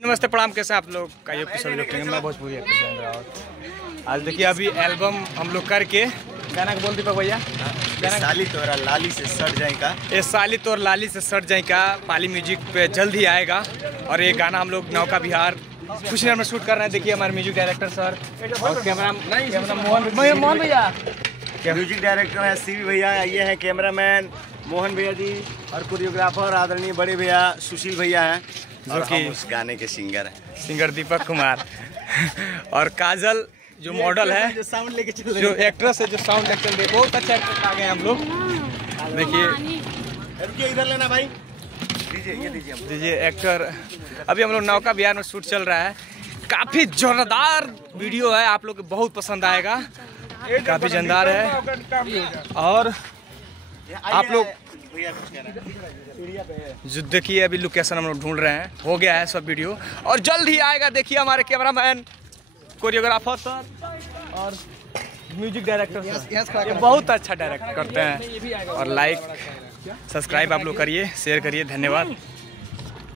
नमस्ते प्रणाम, कैसे आप लोग का ये सभी लोग मैं भोजपुरी एक्टर। आज देखिए अभी एल्बम हम लोग करके गाना बोल दीपक भैया। साली तोरा लाली से सट जाएगा, ये साली तोर लाली से सट जाएगा पाली म्यूजिक पे जल्द ही आएगा। और ये गाना हम लोग नौका विहार कुछ में शूट कर रहे हैं। देखिए हमारे म्यूजिक डायरेक्टर सर और कैमरा मोहन भैया, म्यूजिक डायरेक्टर है सीवी भैया, ये है कैमरामैन मोहन भैया जी, और कोरियोग्राफर आदरणीय बड़े भैया सुशील भैया हैं, जो कि उस गाने के सिंगर दीपक कुमार और काजल जो मॉडल है, जो साउंड लेके चल रहे, जो एक्ट्रेस है, जो साउंड लेके चल रही है। बहुत अच्छा एक्टर आ गए हम लोग। देखिए इधर लेना भाई, दीजिए एक्टर। अभी हम लोग नौका विहार में शूट चल रहा है। काफी जोरदार वीडियो है, आप लोग को बहुत पसंद आएगा। काफी जानदार है और आप लोग जो देखिए अभी लोकेशन हम लोग ढूंढ रहे हैं। हो गया है सब वीडियो और जल्द ही आएगा। देखिए हमारे कैमरामैन, कोरियोग्राफर सर और म्यूजिक डायरेक्टर सर, ये बहुत अच्छा डायरेक्ट करते हैं। और लाइक सब्सक्राइब आप लोग करिए, शेयर करिए। धन्यवाद।